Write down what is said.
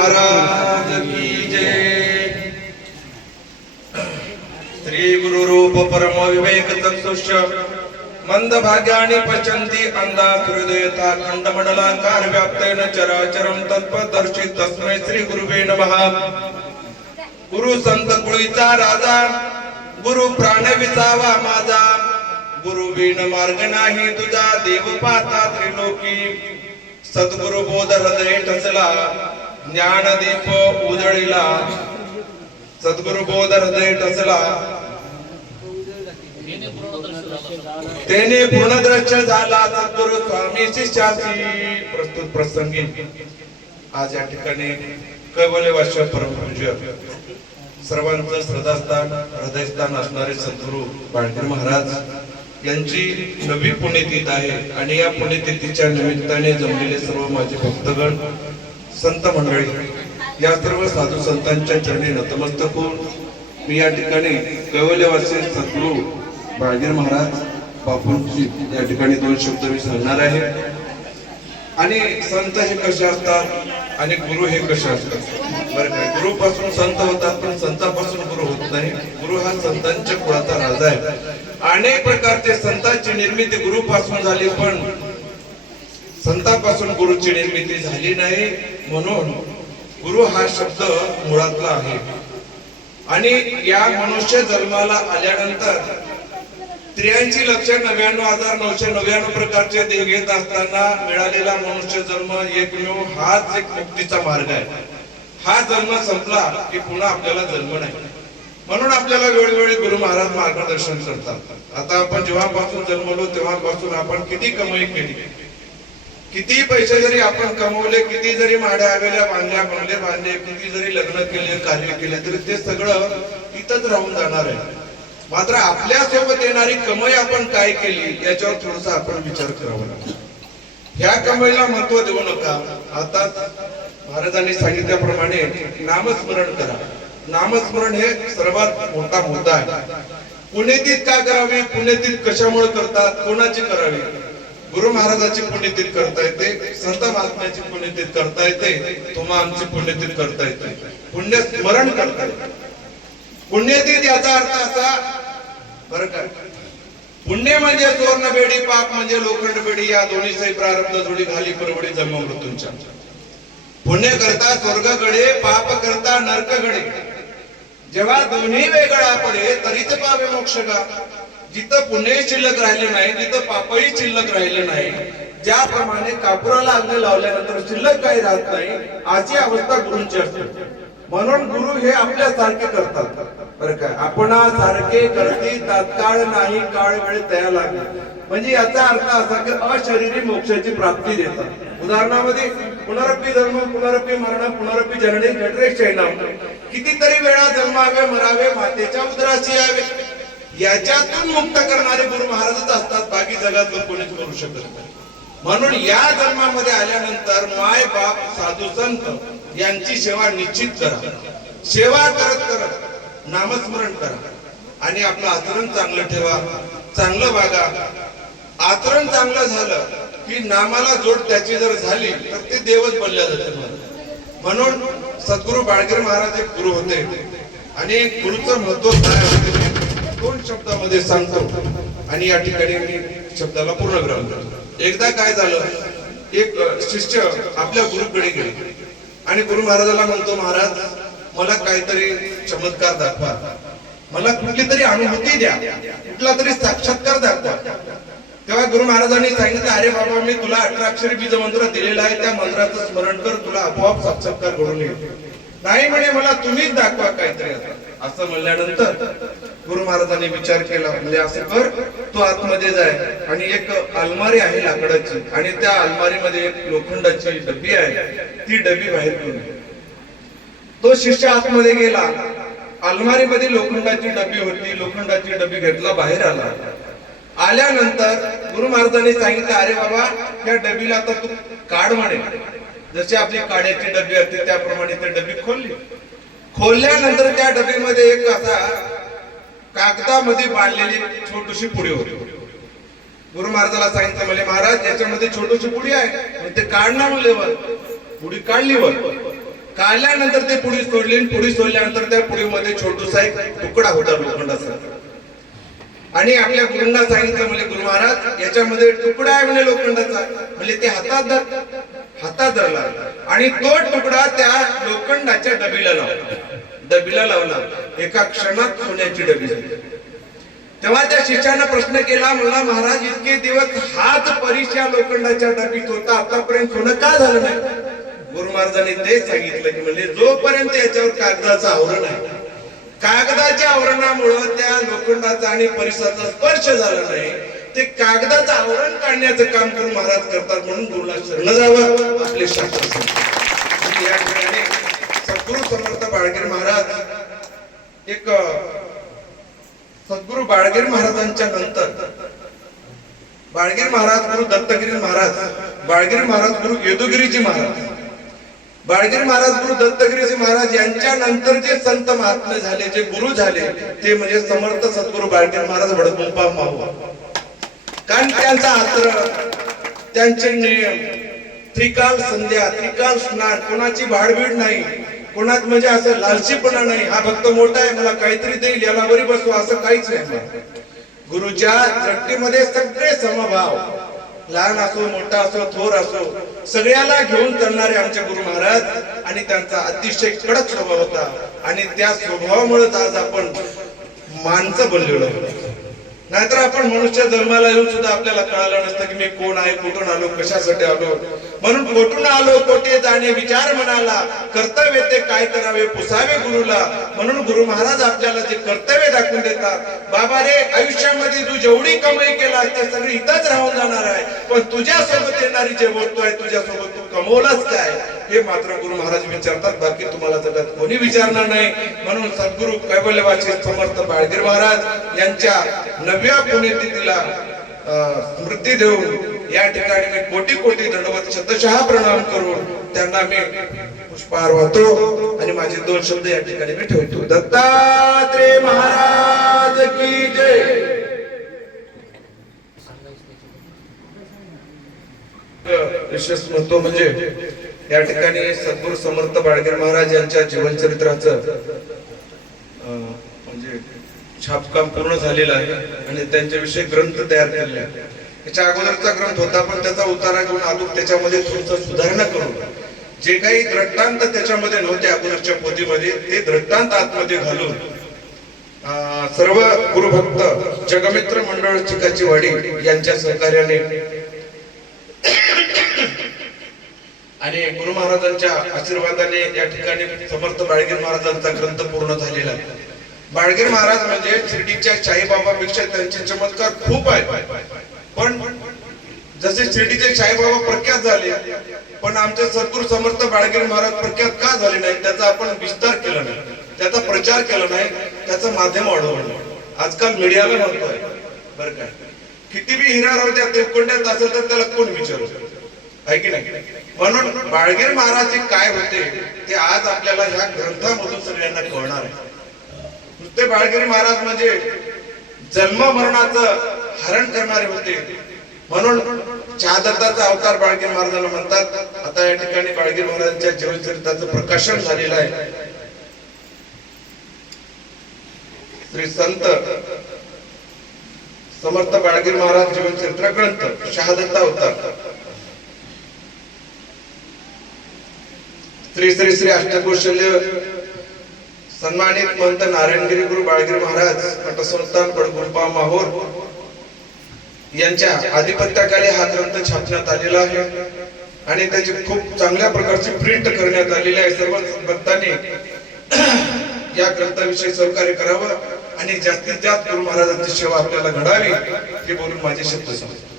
महाराज की जय। श्री गुरु रूप परम विवेक चक्षुष्य मंद भाग्यानि पश्यन्ति अंधा हृदयता खंडमंडलाकार व्याप्तेन चराचरं तत्पदर्शी तस्मै श्री गुरुवे नमः। गुरु संत कुळीचा राजा, गुरु प्राण विसावा माझा, गुरु बिन मार्ग नाही तुझा, देव पाता त्रिलोकी। सद्गुरु बोध हृदय ठसला, ज्ञानदीप उजळिला, सद्गुरु बोध हृदय ठसला, तेने पूर्णदृश्य झाला। सद्गुरु स्वामी शिष्यासी प्रस्तुत प्रसंगी आज या ठिकाणी कैवल्य वास्य परमपूज्य सर्वांचं श्रद्धास्थान हृदयस्थान असणारे सद्गुरु बाळगीर महाराज यांची नवी पुण्यतिथी आहे आणि या पुण्यतिथीच्या निमित्ताने जमलेले सर्व माझे भक्तगण संत मंडळी या सर्व साधू संतांच्या चरणी नतमस्तक होऊन मी या ठिकाणी कैवल्यवासी सद्गुरु बाळगीर महाराज बापूंची या ठिकाणी दोन शब्द मी सांगणार आहे। आणि संत हे कसे असतात आणि गुरु हे कसे असतात बरं काय, गुरु पासून संत होतात पण संतापासून गुरु होत नाही। गुरु हा संतांच्या कुळाचा राजा आहे। अनेक प्रकारचे संतांची निर्मिती गुरु पासून झाली पण संतापासून गुरुची निर्मिती झाली नाही। म्हणून गुरु हा शब्द मुळातला आहे। आणि या मनुष्य जन्माला आल्यानंतर 83,99,999 प्रकारचे देह घेत असताना मिळालेला मनुष्य जन्म एकमेव हाच एक मुक्तीचा मार्ग आहे। हा जन्म संपला की पुन्हा आपल्याला जन्म नाही। म्हणून आपल्याला वेळोवेळी गुरु महाराज मार्गदर्शन करतात। आता आपण जेव्हापासून जन्मलो तेव्हापासून आपण किती कमाई केली, किती पैसे जरी आपण कमवले, किती जरी माड्या हवेल्या बांधल्या, बंगले बांधले, किती जरी लग्न केले, कार्य केले, तरी ते सगळं इथंच राहून जाणार आहे। मात्र आपल्या सोबत येणारी कमाई आपण काय केली याच्यावर थोडासा आपण विचार करावा लागतो। ह्या कमाईला महत्व देऊ नका। आता महाराजांनी सांगितल्याप्रमाणे नामस्मरण करा। नामस्मरण हे सर्वात मोठा मुद्दा आहे। पुण्यतिथी का करावी, पुण्यतिथी कशामुळे करतात, कोणाची करावी? गुरु महाराजांची पुण्यतिथी करता येते, संत महात्म्याची पुण्यतिथी करता येते, तुम्हा आमची पुण्यतिथी करता येते, पुण्य स्मरण करता येते। पुण्यतिथी याचा अर्थ असा बरं का, पुण्य म्हणजे सुवर्ण बेडी, पाप म्हणजे लोखंड बेडी, या दोन्ही सही प्रारब्ध जोडी घाली परवडी जन्म मृत्यूंच्या। पुण्य करता स्वर्ग गडे, पाप करता नरक गडे, जेव्हा दोन्ही वेगळा पडे तरीच पावे मोक्ष गा। जिथं पुण्य शिल्लक राहिले नाही तिथं पापही शिल्लक राहिले नाही। ज्याप्रमाणे कापुराला अग्नी लावल्यानंतर शिल्लक काही राहत नाही, अशी अवस्था गुरूंची असते। म्हणून गुरु हे आपल्या सारखे करतात बरं काय, आपण सारखे करती तात्काळ नाही, काळ वेळ तया लागली। म्हणजे याचा अर्थ असा की अशरीरी मोक्षाची प्राप्ती देतात। उदाहरणामध्ये पुनरपी जन्म, पुनरपी मरण, पुनरपी जननी जठरे शयनम, कितीतरी वेळा जन्मावे, मरावे, मातेच्या उदराशी यावे, याच्यातून मुक्त करणारे गुरु महाराजच असतात। बाकी जगात कोणीच करू शकत नाही। म्हणून या जन्मामध्ये आल्यानंतर माय बाप साधू संत यांची सेवा निश्चित करा। सेवा करत करत नामस्मरण करा आणि आपलं आचरण चांगलं ठेवा, चांगलं वागा। आचरण चांगलं झालं की नामाला जोड त्याची जर झाली तर ते देवच बनल्या जाते। म्हणून सद्गुरु बाळगीर महाराज एक गुरु होते आणि गुरुचं महत्व काय होते दोन शब्दामध्ये सांगतो आणि या ठिकाणी मी शब्दाला पूर्ण विराम करतो। एकदा काय झालं, एक शिष्य आपल्या गुरुकडे गेले आणि गुरु महाराजाला म्हणतो, महाराज मला काहीतरी चमत्कार दाखवा, मला कुठली तरी अनुभूती द्या, कुठला तरी साक्षात्कार दाखवा। तेव्हा गुरु महाराजांनी सांगितलं, अरे बाबा मी तुला 18 अक्षरी बीज मंत्र दिलेला आहे, त्या मंत्राचं स्मरण कर, तुला आपोआप साक्षात्कार घडून येईल। नाही म्हणे, मला तुम्हीच दाखवा काहीतरी। असं म्हणल्यानंतर गुरु महाराजांनी विचार केला, म्हणजे असं कर, तू आतमध्ये जाय आणि एक अलमारी आहे लाकडाची आणि त्या अलमारीमध्ये एक लोखंडाची डबी आहे, ती डबी बाहेर घेऊन ये। तो शिष्य आतमध्ये गेला, अलमारीमध्ये लोखंडाची डबी होती, लोखंडाची डबी घेतला, बाहेर आला। आल्यानंतर गुरु महाराजांनी सांगितलं, अरे बाबा या डबीला आता तू काढ म्हणे। जशी आपली काड्याची डबी असते त्याप्रमाणे ती डबी खोलली। खोलल्यानंतर त्या डबीमध्ये एक असा कागदामध्ये बांधलेली छोटीशी पुडी होती। गुरु महाराजाला सांगितलं, म्हणजे महाराज याच्यामध्ये छोटीशी पुडी आहे, ते काढ ना म्हणले। वर पुडी काढली, वर काढल्यानंतर ते पुडी सोडली, पुडी सोडल्यानंतर त्या पुडीमध्ये छोटूसा एक तुकडा होता लोखंडाचा. आणि आपल्या गुरूंना सांगितलं, म्हणजे गुरु महाराज याच्यामध्ये तुकडा आहे म्हणे लोखंडाचा. म्हणजे ते हातात धरला आणि तो तुकडा त्या लोखंडाच्या डबीला लावला. एका क्षणात सोन्याची डबी झाली. तेव्हा त्या शिष्यानं प्रश्न केला, म्हणला महाराज इतके दिवस हाच परिचय लोखंडाच्या डबीत होता, आतापर्यंत सोनं का झालं नाही? गुरु महाराजांनी तेच सांगितलं की म्हणजे जोपर्यंत याच्यावर कागदाचं आवरण आहे, कागदाच्या आवरणामुळे त्या लोखंडाचा आणि परिसराचा स्पर्श झाला नाही, ते कागदाचं आवरण काढण्याचं काम गुरु महाराज करतात. म्हणून गुरुला शरण जावं आपले शास्त्र सांगतात. या ठिकाणी सद्गुरु समर्थ बाळगीर महाराज एक सद्गुरु बाळगीर महाराजांच्या नंतर बाळगीर महाराज गुरु दत्तगिरी महाराज, बाळगीर महाराज गुरु यदुगिरीजी महाराज, बाळगीर महाराज गुरु दत्तगिरीजी महाराज यांच्या नंतर जे संत महात्मे झाले, जे गुरु झाले, ते म्हणजे समर्थ सद्गुरु बाळगीर महाराज वडगुंपा माहू. कारण त्यांचा आचरण, त्यांचे नियम, त्रिकाल संध्या, त्रिकाल स्नान, कोणाची भाडभीड नाही, कोणात म्हणजे असं लालचीपणा नाही, हा भक्त मोठा आहे मला काहीतरी देईल याला वरी बसवा, असं काहीच नाही. गुरुच्या दृष्टीमध्ये सगळे समभाव, लहान असो मोठा असो थोर असो, सगळ्याला घेऊन चालणारे आमचे गुरु महाराज. आणि त्यांचा अतिशय कडक स्वभाव होता आणि त्या स्वभावामुळेच आज आपण माणसं बनलेलो. नाहीतर आपण मनुष्य जन्माला येऊन सुद्धा आपल्याला कळालं नसतं की मी कोण आहे, कुठून आलो, कशासाठी आलो. म्हणून कोठून आलो कोठे जाणे विचार मनाला, कर्तव्य ते काय करावे पुसावे गुरुला. म्हणून गुरु महाराज आपल्याला जे कर्तव्य दाखवून देतात, बाबा रे आयुष्यामध्ये तू जेवढी कमाई केला ते सगळी इथंच राहून जाणार आहे, पण तुझ्या सोबत येणारी जे वस्तू आहे तुझ्यासोबत तू कमवलाच काय, हे मात्र गुरु महाराज विचारतात. बाकी तुम्हाला जगात कोणी विचारणार नाही. म्हणून सद्गुरु कैवल्यवासी समर्थ बाळगीर महाराज यांच्या 9व्या पुण्यतिथीला स्मृती देऊन या ठिकाणी मी कोटी कोटी दंडवत शतशः प्रणाम करून त्यांना मी पुष्पहार वाहतो आणि माझे 2 शब्द या ठिकाणी मी ठेवतो. दत्तात्रेय महाराज की जय. विशेष महत्व म्हणजे या ठिकाणी सद्गुरु समर्थ बाळगीर महाराज यांच्या जीवनचरित्राचं म्हणजे छापकाम पूर्ण झालेलं आहे आणि त्यांच्याविषयी ग्रंथ तयार केलेला आहे. त्याच्या अगोदरचा ग्रंथ होता पण त्याचा उतारा घेऊन आलो त्याच्यामध्ये थोडंसं सुधारणा करून जे काही दृष्टांत त्याच्यामध्ये नव्हते अगोदरच्या पोथीमध्ये ते दृष्टांत आतमध्ये घालून सर्व गुरुभक्त जगमित्र मंडळ चिकाची वाडी यांच्या सहकार्याने आणि गुरु महाराजांच्या आशीर्वादाने या ठिकाणी समर्थ बाळगीर महाराजांचा ग्रंथ पूर्ण झालेला आहे. बाळगीर महाराज म्हणजे शिर्डीच्या साईबाबापेक्षा त्यांचे चमत्कार खूप आहेत. पण जसे शिर्डीचे साईबाबा प्रख्यात झाले, पण आमचे सद्गुरु समर्थ बाळगीर महाराज प्रख्यात का झाले नाही, त्याचा आपण विस्तार केला नाही, त्याचा प्रचार केला नाही, त्याचं माध्यम वाढवलं. आजकाल मीडियाला म्हणतोय बरं काय, किती बी हिरा राहू द्या ते कोंड्यात असेल तर त्याला कोण विचारू आहे की नाही. म्हणून बाळगीर महाराज काय होते ते आज आपल्याला ह्या ग्रंथामधून सगळ्यांना कळणार आहे. नुसते बाळगीर महाराज म्हणजे जन्म मरणाचं हरण करणारे होते. म्हणून शहादत्ताचा अवतार बाळगीर महाराजांना म्हणतात. आता या ठिकाणी बाळगीर महाराजांच्या जीवनचरित्राचं प्रकाशन झालेलं आहे. श्री संत समर्थ बाळगीर महाराज जीवनचरित्र ग्रंथ शहादत्ता अवतार श्री श्री श्री अष्टकौशल्य सन्मानित महंत नारायणगिरी गुरु बाळगीर महाराज पटसंस्थान वडगुंपा माहूर यांच्या आधिपत्याखाली हा ग्रंथ छापण्यात आलेला आहे आणि त्याची खूप चांगल्या प्रकारची प्रिंट करण्यात आलेली आहे. सर्व भक्तांनी या ग्रंथाविषयी सहकार्य करावं आणि जास्तीत जास्त गुरु महाराजांची सेवा आपल्याला घडावी हे बोलून माझे शब्द संपतो.